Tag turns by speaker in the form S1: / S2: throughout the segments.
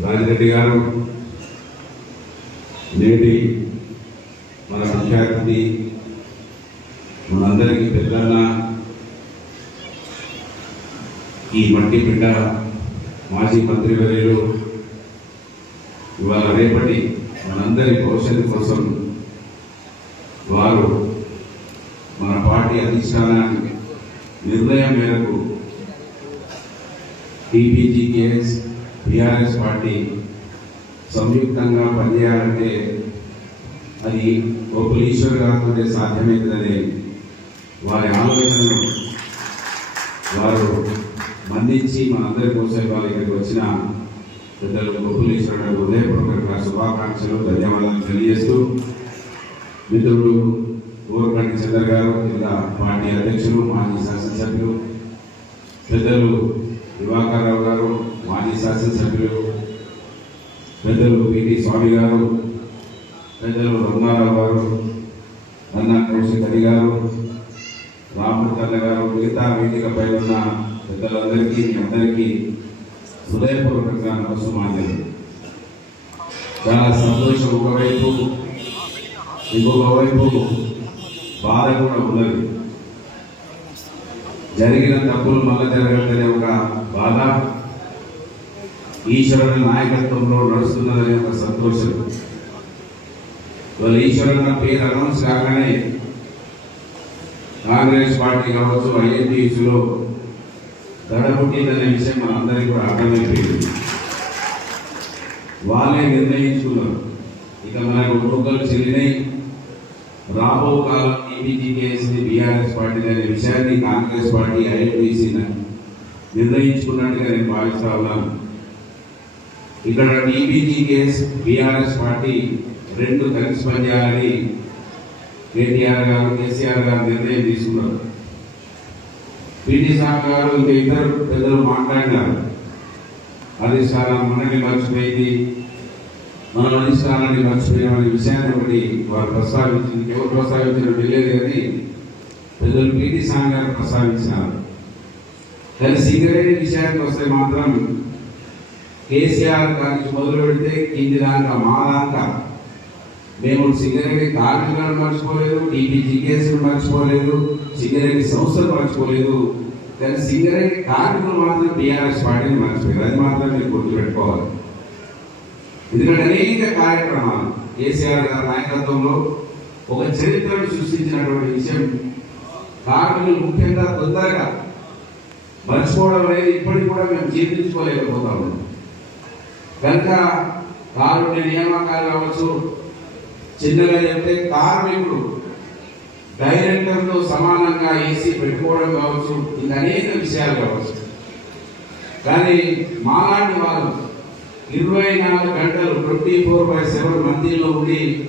S1: రాజిరెడ్డి గారు నేటి మన విద్యార్థి మనందరికీ పెద్దన్న ఈ మట్టి బిడ్డ మాజీ మంత్రివర్యులు ఇవాళ రేపటి మనందరి భవిష్యత్తు కోసం వారు మన పార్టీ అధిష్టానానికి నిర్ణయం మేరకు టీపీజీకేఎస్ బీఆర్ఎస్ పార్టీ సంయుక్తంగా పనిచేయాలంటే అది ఓ ఈశ్వర్ గారితోనే సాధ్యమవుతుందనే వారి ఆలోచనను వారు మన్నించి మనందరి కోసం వాళ్ళ ఇక్కడికి వచ్చిన పెద్దలు గొప్పలీశ్వర గారు హృదయపూర్వక శుభాకాంక్షలు ధన్యవాదాలు తెలియజేస్తూ మిత్రుడు ఊరకంటి చంద్ర గారు జిల్లా పార్టీ అధ్యక్షులు మాజీ శాసనసభ్యులు పెద్దలు దివాకర్రావు గారు మాజీ శాసనసభ్యులు పెద్దలు పిటి స్వామి గారు పెద్దలు రఘునారావు గారు అన్న కౌశిక్ హరి గారు రామకృష్ణ గారు మిగతా వేదికపై ఉన్న పెద్దలందరికీ మీ అందరికీ హృదయపూర్వకంగా నమస్సుమాన్యులు చాలా సంతోషం ఒకవైపు ఇంకొక వైపు బాధ కూడా ఉన్నది. జరిగిన తప్పులు మళ్ళీ జరగలేదనే ఒక బాధ ఈశ్వరుని నాయకత్వంలో నడుస్తున్నదనే ఒక సంతోషం. వాళ్ళ నా పేరు అనౌన్స్ కాగానే కాంగ్రెస్ పార్టీ కావచ్చు ఐఎన్టీసీలో దడ పుట్టిందనే విషయం మనందరికీ కూడా అర్థమైపోయింది. వాళ్ళే నిర్ణయించుకున్నారు. ఇక మనకు ఒక్కొక్కరు చెల్లినాయి రాబో కాలం ఏపీజీకేఎస్ని బీఆర్ఎస్ పార్టీ అనే విషయాన్ని కాంగ్రెస్ పార్టీ ఐఎన్టీసీ నిర్ణయించుకున్నట్టుగా నేను భావిస్తా ఉన్నాను. ఇక్కడ టీపీజీకేఎస్ బీఆర్ఎస్ పార్టీ రెండు కలిసి పనిచేయాలని కేటీఆర్ గారు కేసీఆర్ గారు నిర్ణయం తీసుకున్నారు. పీటీ సార్ గారు ఇంకా ఇద్దరు పెద్దలు మాట్లాడినారు. అధిష్టానం మనని మర్చిపోయింది మన అధిష్టానాన్ని మర్చిపోయిన విషయాన్ని ఒకటి వారు ప్రస్తావించింది ఎవరు ప్రస్తావించారు వెళ్ళేది అని పెద్దలు పిటి సాంగ్ గారు ప్రస్తావించినారు. కానీ సింగరేణి విషయానికి వస్తే మాత్రం కేసీఆర్ దానికి మొదలు పెడితే కింది దాకా మా దాకా మేము సింగరేణి కార్మికులను మర్చిపోలేదు టీపీజీకేసీని మర్చిపోలేదు సింగరేణి సంస్థలు మర్చిపోలేదు. కానీ సింగరేణి కార్మికులు మాత్రం టీఆర్ఎస్ పార్టీని మర్చిపోయారు. అది మాత్రం మీరు గుర్తుపెట్టుకోవాలి. ఎందుకంటే అనేక కార్యక్రమాలు కేసీఆర్ గారి నాయకత్వంలో ఒక చరిత్రను సృష్టించినటువంటి విషయం. కార్మికులు ముఖ్యంగా తొందరగా మర్చిపోవడం అనేది ఇప్పటికి కూడా మేము జీర్ణించుకోలేకపోతా ఉన్నాం కనుక కారుణ్య నియామకాలు కావచ్చు చిన్నగా చెప్తే కార్మికుడు డైరెక్టర్తో సమానంగా ఏసీ పెట్టుకోవడం కావచ్చు ఇంకా అనేక విషయాలు కావచ్చు. కానీ మాలాంటి వాళ్ళు ఇరవై నాలుగు గంటలు ట్వంటీ ఫోర్ బై సెవెన్ మందిలో ఉండి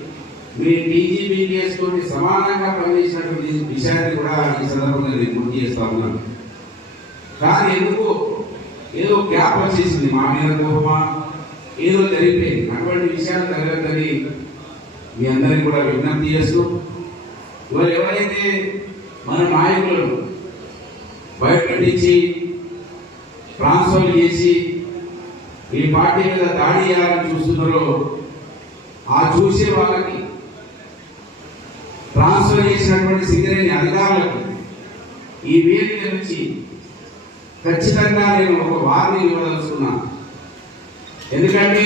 S1: మీ టీజీబీటీఎస్ తోటి సమానంగా పనిచేసినటువంటి విషయాన్ని కూడా ఈ సందర్భంగా నేను గుర్తు చేస్తా ఉన్నాను. కానీ ఎందుకు ఏదో గ్యాప్ వచ్చేసింది. మా మీద కోపమా? ఏదో జరిగిపోయింది. అటువంటి విషయాలు జరగద్దని మీ అందరికీ కూడా విజ్ఞప్తి చేస్తూ ఇవాళ ఎవరైతే మన నాయకులను బయట బయటపెట్టించి ట్రాన్స్ఫర్ చేసి ఈ పార్టీ మీద దాడి చేయాలని చూస్తున్నారో ఆ చూసే వాళ్ళకి ట్రాన్స్ఫర్ చేసినటువంటి సింగరేణి అధికారులకు ఈ వేదిక నుంచి ఖచ్చితంగా నేను ఒక వార్నింగ్ ఇవ్వదలుచుకున్నా. ఎందుకంటే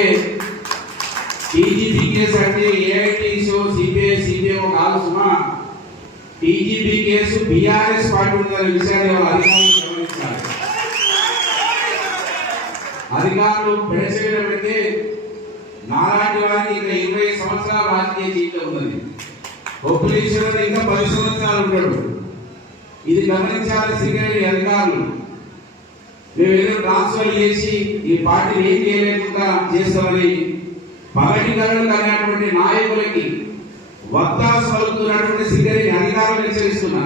S1: టీజీబీకేస్ అంటే ఏఐటీసో సిపిఐ సిపిఓ కాదు సుమా. టీజీబీకేస్ బీఆర్ఎస్ పార్టీ ఉందనే విషయాన్ని వాళ్ళ అధికారులు గమనించాలి అధికారులు పెడచేయడం పెడితే నాలాంటి వారికి ఇంకా ఇరవై సంవత్సరాల రాజకీయ జీవితం ఉన్నది. ఒప్పులేశ్వరుడు ఇంకా పది సంవత్సరాలు ఉంటాడు. ఇది గమనించాలి సింగరేణి అధికారులు. మేము ఏదో ట్రాన్స్ఫర్ చేసి ఈ పార్టీని ఏం చేయలేకుండా చేస్తామని పగటికరణ కలిగినటువంటి నాయకులకి వత్తాసు పలుకుతున్నటువంటి సింగరేణి అధికారులు హెచ్చరిస్తున్నా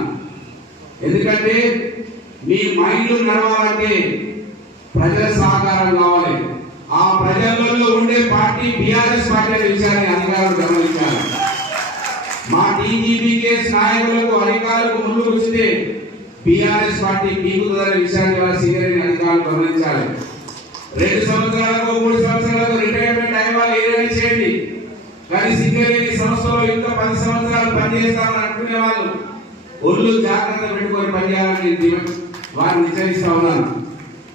S1: ఎందుకంటే మీ మైండ్లు నడవాలంటే ప్రజల సహకారం కావాలి. ఆ ప్రజలలో ఉండే పార్టీ బీఆర్ఎస్ పార్టీ అనే విషయాన్ని అధికారులు గమనించాలి. మా టీజీపీకేఎస్ నాయకులకు అధికారులకు ముందు వస్తే బీఆర్ఎస్ పార్టీ పీకుతుందనే విషయాన్ని వారి సింగరేణి అధికారులు గమనించాలి. రెండు సంవత్సరాలకు మూడు సంవత్సరాలకు రిటైర్మెంట్ అయిన వాళ్ళు ఏదైనా చేయండి. కానీ సింగరేణి సంస్థలో ఇంకా పది సంవత్సరాలు పనిచేస్తామని అనుకునే వాళ్ళు ఒళ్ళు జాగ్రత్త పెట్టుకొని పనిచేయాలని నేను వారిని హెచ్చరిస్తా ఉన్నాను.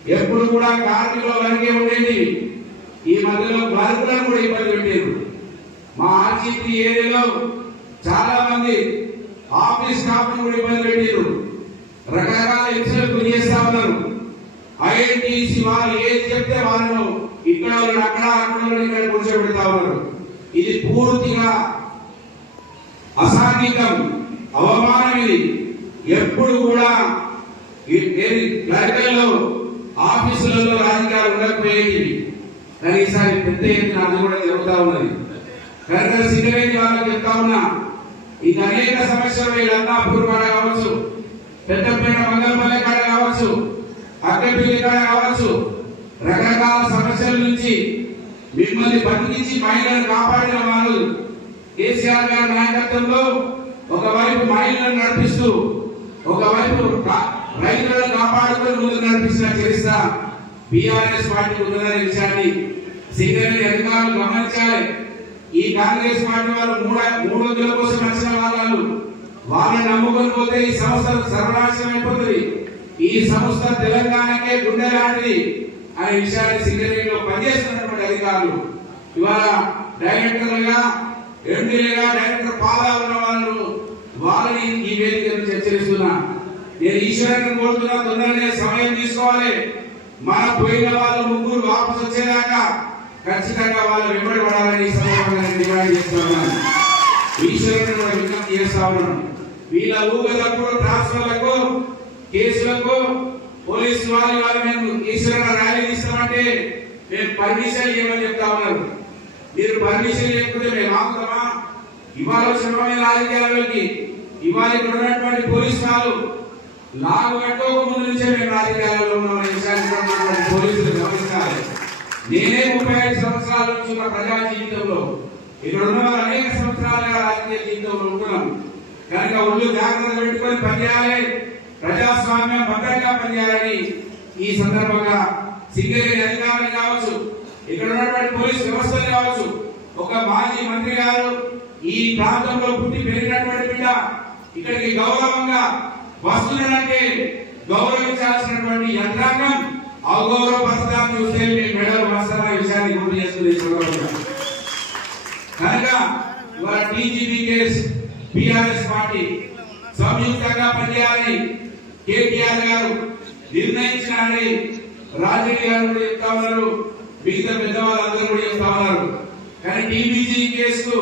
S1: ఎప్పుడు కూడా కార్మికులు వరకే ఉండేది. ఈ మధ్యలో క్లర్కులను కూడా ఇబ్బంది పెట్టారు. మా ఆర్జీపీ ఏరియాలో చాలా మంది ఆఫీస్ స్టాఫ్ కూడా ఇబ్బంది పెట్టారు. రకరకాల హింసలు గురి చేస్తా ఉన్నారు. ఐఐటిసి వాళ్ళు ఏది చెప్తే వాళ్ళు ఇక్కడ అక్కడ అక్కడ ఇక్కడ కూర్చోబెడతా ఉన్నారు. ఇది పూర్తిగా అసాంఘికం అవమానం ఇది ఎప్పుడు కూడా ఈ- ఆఫీసులలో రాజకీయాలు ఉండకపోయేవి కానీ ఈసారి పెద్ద ఎత్తున అది కూడా జరుగుతూ ఉన్నది. కనుక సిగరెట్ వాళ్ళకి చెప్తా ఉన్నా ఇది అనేక సమస్యలు వీళ్ళంతా పూర్వాడ కావచ్చు పెద్దపేట మంగళపల్లి కాడ కావచ్చు అక్కడిపల్లి కాడ కావచ్చు రకరకాల సమస్యల నుంచి మిమ్మల్ని బతికించి మహిళలను కాపాడిన వాళ్ళు కేసీఆర్ గారి నాయకత్వంలో ఒకవైపు మహిళలను నడిపిస్తూ ఒకవైపు రైతులను కాపాడుతూ ముందుకు నడిపిస్తున్న చరిత్ర బీఆర్ఎస్ పార్టీ ఉన్నదనే విషయాన్ని సింగరేణి అధికారులు గమనించాలి. ఈ కాంగ్రెస్ పార్టీ వారు మూడు మూడు వందల కోసం వచ్చిన వాళ్ళు. వాళ్ళని నమ్ముకొని పోతే ఈ సంస్థ సర్వనాశనం అయిపోతుంది. ఈ సంస్థ తెలంగాణకే గుండె లాంటిది అనే విషయాన్ని సింగరేణిలో పనిచేస్తున్నటువంటి అధికారులు. ఇవాళ డైరెక్టర్లుగా ఎండీలుగా డైరెక్టర్ పాలా ఉన్న వాళ్ళు వాళ్ళని ఈ వేదికను హెచ్చరిస్తున్నా. నేను ఈశ్వరుని కోరుతున్నా తొందరనే సమయం తీసుకోవాలి. మన పోయిన వాళ్ళ ముగ్గురు వాపసు వచ్చేదాకా ఖచ్చితంగా వాళ్ళు వెంబడి పడాలని సందర్భంగా డిమాండ్ చేస్తున్నాను ఈశ్వరుని కూడా విజ్ఞప్తి చేస్తా ఉన్నాను. వీళ్ళ ఊగలకు ట్రాన్స్ఫర్లకు కేసులకు పోలీసు వాళ్ళు వాళ్ళు మేము ఈశ్వరుని ర్యాలీ ఇస్తామంటే మేము పర్మిషన్ ఇవ్వమని చెప్తా ఉన్నారు. మీరు పర్మిషన్ లేకపోతే మేము ఆగుతామా? ఇవాళ వచ్చిన రాజకీయాల్లోకి ఇవాళ ఇక్కడ ఉన్నటువంటి పోలీసు వాళ్ళు నాకు కట్టుకోక ముందు నుంచే మేము రాజకీయాల్లో ఉన్నామనే విషయాన్ని పోలీసులు గమనించాలి నేనే ముప్పై ఐదు సంవత్సరాల నుంచి ఉన్న ప్రజా జీవితంలో ఇక్కడ ఉన్న వారు అనేక సంవత్సరాలుగా రాజకీయ జీవితంలో ఉంటున్నాం కనుక ఒళ్ళు జాగ్రత్త పెట్టుకొని పనిచేయాలి. ప్రజాస్వామ్యం భద్రంగా పనిచేయాలని ఈ సందర్భంగా సింగరేణి అధికారులు కావచ్చు ఇక్కడ ఉన్నటువంటి పోలీస్ వ్యవస్థలు కావచ్చు ఒక మాజీ మంత్రి గారు ఈ ప్రాంతంలో పుట్టి పెరిగినటువంటి బిడ్డ ఇక్కడికి గౌరవంగా వస్తున్నాడంటే గౌరవించాల్సినటువంటి యంత్రాంగం అగౌరవపరచడాన్ని చూస్తే మీ మెడల్ వస్తున్న విషయాన్ని గుర్తు చేస్తుంది కనుక ఇవాళ టీజీబీ కేసు బీఆర్ఎస్ పార్టీ సంయుక్తంగా పనిచేయాలని కేటీఆర్ గారు నిర్ణయించినారని రాజకీయ గారు కూడా చెప్తా ఉన్నారు. మిగతా పెద్దవాళ్ళందరూ కూడా చెప్తా ఉన్నారు. కానీ టీబీజీ కేసు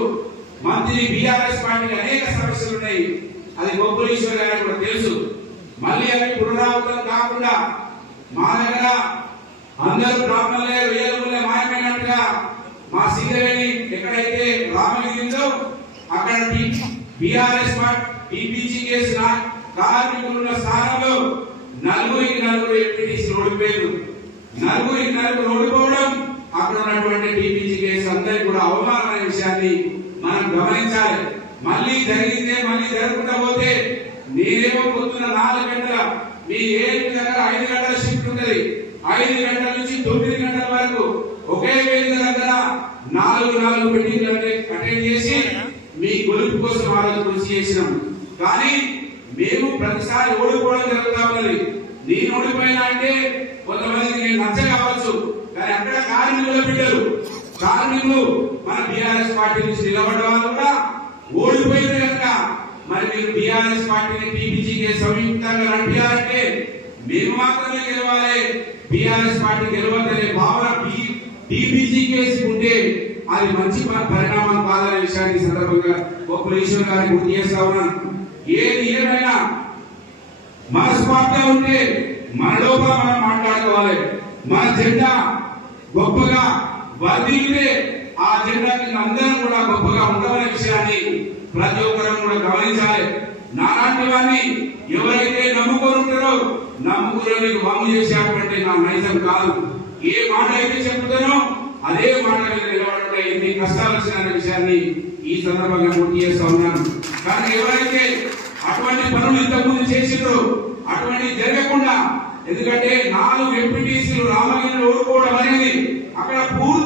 S1: మంత్రి బీఆర్ఎస్ పార్టీకి అనేక సమస్యలు ఉన్నాయి. అది గొప్పలీశ్వర్ గారికి కూడా తెలుసు. మళ్ళీ అవి పునరావృతం కాకుండా మా దగ్గర అందరూ బ్రాహ్మణులే వేలుగులే మాయమైనట్టుగా మా సింగరేణి ఎక్కడైతే రామగిరి అక్కడ బీఆర్ఎస్ టీపీజీ కేసు నా- స్థానంలో నలుగురికి నలుగురు ఎంపీటీసీ ఓడిపోయారు నలుగురికి నలుగురు ఓడిపోవడం అక్కడ ఉన్నటువంటి టీపీజీ కేసు అందరికి కూడా అవమానమైన విషయాన్ని మనం గమనించాలి. మళ్ళీ జరిగితే మళ్ళీ జరగకుండా పోతే నేనేమో పొద్దున నాలుగు గంటల మీ ఏడు దగ్గర ఐదు గంటల షిఫ్ట్ ఉంటుంది. ఐదు గంటల నుంచి తొమ్మిది గంటల వరకు ఒకే వేదిక దగ్గర నాలుగు నాలుగు మీటింగ్లు అటెండ్ చేసి మీ గొలుపు కోసం ఆ రోజు కృషి చేసినాం. కానీ మేము ప్రతిసారి ఓడిపోవడం జరుగుతా ఉన్నది. నేను ఓడిపోయినా అంటే కొంతమందికి నేను నచ్చ కావచ్చు. కానీ అక్కడ కార్మికుల బిడ్డలు కార్మికులు మన బీఆర్ఎస్ పార్టీ నుంచి నిలబడ్డ వాళ్ళు కూడా ఓడిపోయింది కనుక మరి మీరు బీఆర్ఎస్ పార్టీని టీపీజీకి సంయుక్తంగా నడిపారంటే మేము మాత్రమే గెలవాలి. బీఆర్ఎస్ పార్టీ గెలవద్దనే భావన టీపీజీ కేసు ఉంటే అది మంచి పరిణామం కాదనే విషయాన్ని సందర్భంగా గొప్ప ఈశ్వర్ గారిని గుర్తు చేస్తా ఉన్నాను. ఏది ఏమైనా మనస్ఫూర్తిగా ఉంటే మన లోపల మనం మాట్లాడుకోవాలి. మన జెండా గొప్పగా వర్ధిల్లితే ఆ జెండా కింద అందరం కూడా గొప్పగా ఉండవనే విషయాన్ని ప్రతి ఒక్కరం కూడా గమనించాలి. నాలాంటి వారిని ఎవరైతే నమ్ముకొని ఉంటారో నమ్ముకుని వమ్ము చేసేటువంటి నా నైజం కాదు. ఏ మాట అయితే చెప్తానో అదే మాట మీద నిలబడకుండా ఎన్ని కష్టాలు వచ్చిన విషయాన్ని ఈ సందర్భంగా గుర్తు చేస్తా ఉన్నాను. కానీ ఎవరైతే అటువంటి పనులు ఇంతకుముందు చేసిండ్రో అటువంటి జరగకుండా ఎందుకంటే నాలుగు ఎంపీటీసీలు రామగిరిని ఓడుకోవడం అనేది అక్కడ పూర్తి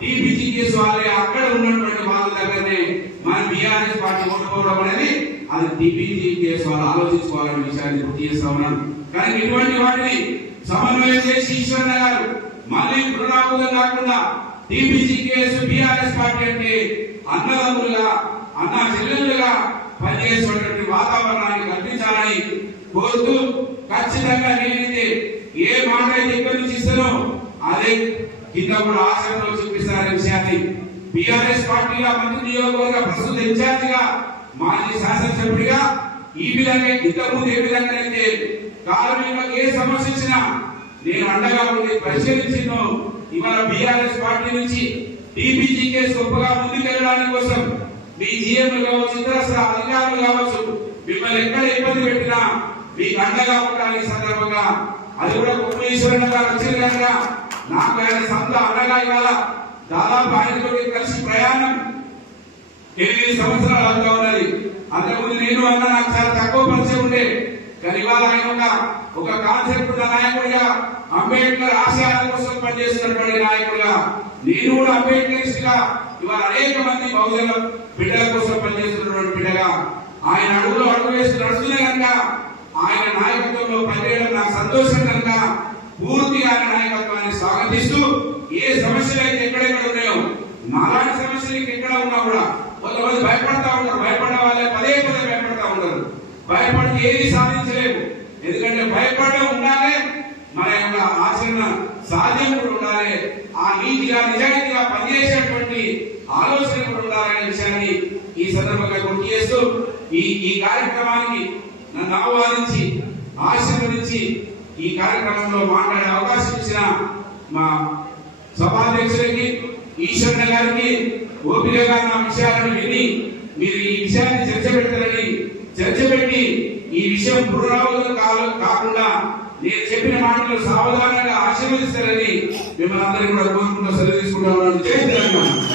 S1: టీపీజీ కేసు వాళ్ళే అక్కడ ఉన్నటువంటి వాళ్ళ దగ్గరనే మన బీఆర్ఎస్ పార్టీ ఓడిపోవడం అనేది అది టీపీజీ కేసు వాళ్ళు ఆలోచించుకోవాలనే విషయాన్ని గుర్తు చేస్తా ఉన్నాను. కానీ ఇటువంటి వాటిని సమన్వయం చేసి ఈశ్వరన్న గారు మళ్ళీ పునరావృతం కాకుండా టీపీజీ కేసు బీఆర్ఎస్ పార్టీ అంటే అన్నదమ్ములుగా అన్న చెల్లెలుగా పనిచేసేటువంటి వాతావరణాన్ని కల్పించాలని కోరుతూ ఖచ్చితంగా నేనైతే ఏ మాట అయితే ఇక్కడి నుంచి ఇస్తానో అదే కింద కూడా ఆచరణలో చూపిస్తారనే విషయాన్ని బిఆర్ఎస్ పార్టీగా మంత్రి నియోజకవర్గ ప్రస్తుత ఇన్ఛార్జిగా మాజీ శాసనసభ్యుడిగా ఈ విధంగా ఇంతకుముందు ఏ విధంగా అయితే కార్మికులకు ఏ సమస్య ఇచ్చినా నేను అండగా ఉండి పరిశీలించిందో ఇవాళ బీఆర్ఎస్ పార్టీ నుంచి టీపీజీ కేసు గొప్పగా ముందుకెళ్ళడానికి కోసం మీ జీఎంలు కావచ్చు ఇతర అధికారులు కావచ్చు మిమ్మల్ని ఎక్కడ ఇబ్బంది పెట్టినా మీకు అండగా ఉండాలి సందర్భంగా అది కూడా కుమ్మేశ్వరన్న గారు వచ్చిన కనుక నాకు ఆయన సొంత అండగా ఇవాళ దాదాపు ఆయనతో కలిసి ప్రయాణం ఎనిమిది సంవత్సరాలు అవుతా ఉన్నది. అంతకుముందు నేను అన్న నాకు చాలా తక్కువ పరిచయం ఉండే. కానీ ఇవాళ ఆయన ఒక ఒక కాన్సెప్ట్ ఉన్న నాయకుడిగా అంబేద్కర్ ఆశయాల కోసం పనిచేస్తున్నటువంటి నాయకుడిగా నేను కూడా అంబేద్కరిస్ట్గా ఇవాళ అనేక మంది బహుజన బిడ్డల కోసం పనిచేస్తున్నటువంటి బిడ్డగా ఆయన అడుగులో అడుగు వేసి నడుస్తున్నా కనుక ఆయన నాయకత్వంలో పనిచేయడం నాకు సంతోషం కనుక పూర్తిగా నాయకత్వాన్ని స్వాగతిస్తూ ఏ సమస్యలు అయితే ఎక్కడెక్కడ ఉన్నాయో నాలాంటి సమస్యలు ఎక్కడ ఉన్నా కూడా కొంతమంది భయపడతా ఉంటారు. భయపడే వాళ్ళే పదే పదే భయపడతా ఉంటారు. భయపడితే ఏది సాధించలేము. ఎందుకంటే భయపడడం ఉండాలి మన యొక్క ఆచరణ సాధ్యం కూడా ఉండాలి. ఆ నీతిగా నిజాయితీగా పనిచేసేటువంటి ఆలోచన కూడా ఉండాలనే విషయాన్ని ఈ సందర్భంగా గుర్తు చేస్తూ ఈ ఈ కార్యక్రమానికి నన్ను ఆహ్వానించి ఆశీర్వదించి ఈ కార్యక్రమంలో మాట్లాడే అవకాశం ఇచ్చిన మా సభాధ్యక్షులకి ఈశ్వరణ గారికి ఓపికగా నా విషయాలను విని మీరు ఈ విషయాన్ని చర్చ పెడతారని చర్చ పెట్టి ఈ విషయం పునరావృతం కాదు కాకుండా నేను చెప్పిన మాటలు సావధానంగా ఆశీర్వదిస్తారని మిమ్మల్ని అందరికీ కూడా కోరుకుంటూ సెలవు తీసుకుంటామని చేస్తున్నాను